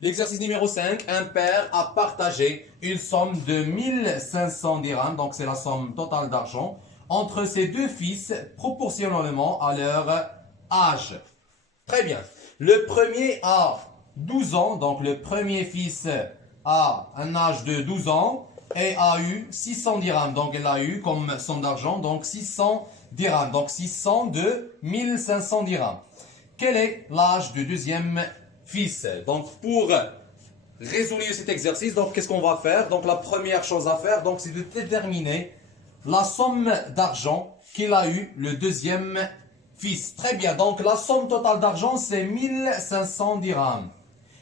L'exercice numéro 5, un père a partagé une somme de 1500 dirhams, donc c'est la somme totale d'argent, entre ses deux fils proportionnellement à leur âge. Très bien. Le premier a 12 ans, donc le premier fils a un âge de 12 ans et a eu 600 dirhams. Donc il a eu comme somme d'argent, donc 600 dirhams. Donc 600 de 1500 dirhams. Quel est l'âge du deuxième fils? Donc pour résoudre cet exercice, donc qu'est-ce qu'on va faire? Donc la première chose à faire, donc c'est de déterminer la somme d'argent qu'il a eu le deuxième fils. Très bien, donc la somme totale d'argent c'est 1500 dirhams.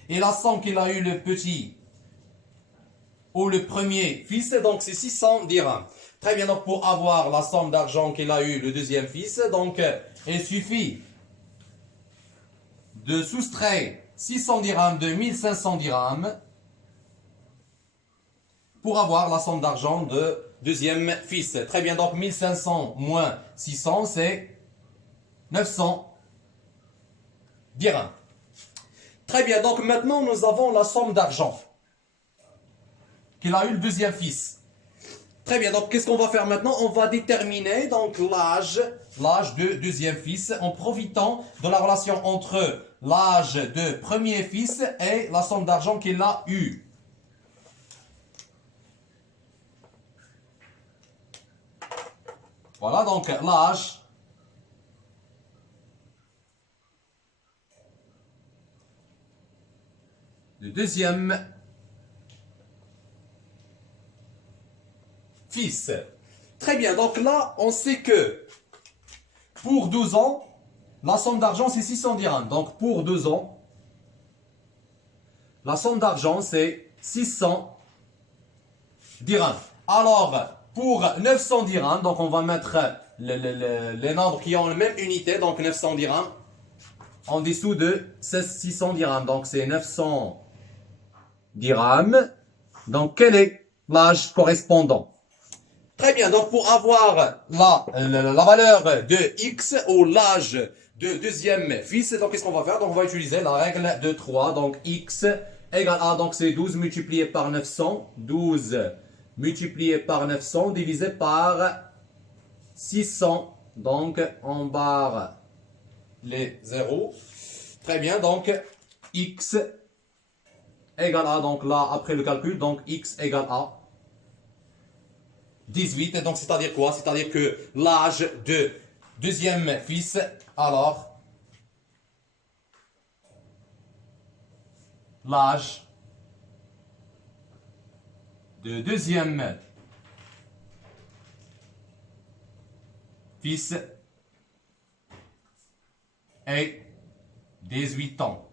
Et la somme qu'il a eu le petit ou le premier fils, donc c'est 600 dirhams. Très bien, donc pour avoir la somme d'argent qu'il a eu le deuxième fils, donc il suffit de soustraire 600 dirhams de 1500 dirhams pour avoir la somme d'argent de deuxième fils. Très bien, donc 1500 moins 600, c'est 900 dirhams. Très bien, donc maintenant nous avons la somme d'argent qu'il a eu le deuxième fils. Très bien, donc qu'est-ce qu'on va faire maintenant? On va déterminer donc l'âge de deuxième fils en profitant de la relation entre l'âge de premier fils et la somme d'argent qu'il a eu. Voilà donc l'âge du deuxième fils. Très bien, donc là on sait que pour 12 ans, la somme d'argent c'est 600 dirhams. Donc pour 2 ans, la somme d'argent c'est 600 dirhams. Alors pour 900 dirhams, donc on va mettre les nombres qui ont la même unité, donc 900 dirhams, en dessous de 600 dirhams. Donc c'est 900 dirhams. Donc quel est l'âge correspondant? Très bien, donc pour avoir la valeur de x ou l'âge de deuxième fils, donc qu'est-ce qu'on va faire? Donc on va utiliser la règle de 3, donc x égale a, donc c'est 12 multiplié par 900, 12 multiplié par 900 divisé par 600, donc on barre les zéros. Très bien, donc x égale a, donc là après le calcul, donc x égale a 18, donc c'est-à-dire quoi? C'est-à-dire que l'âge de deuxième fils, alors, l'âge de deuxième fils est 18 ans.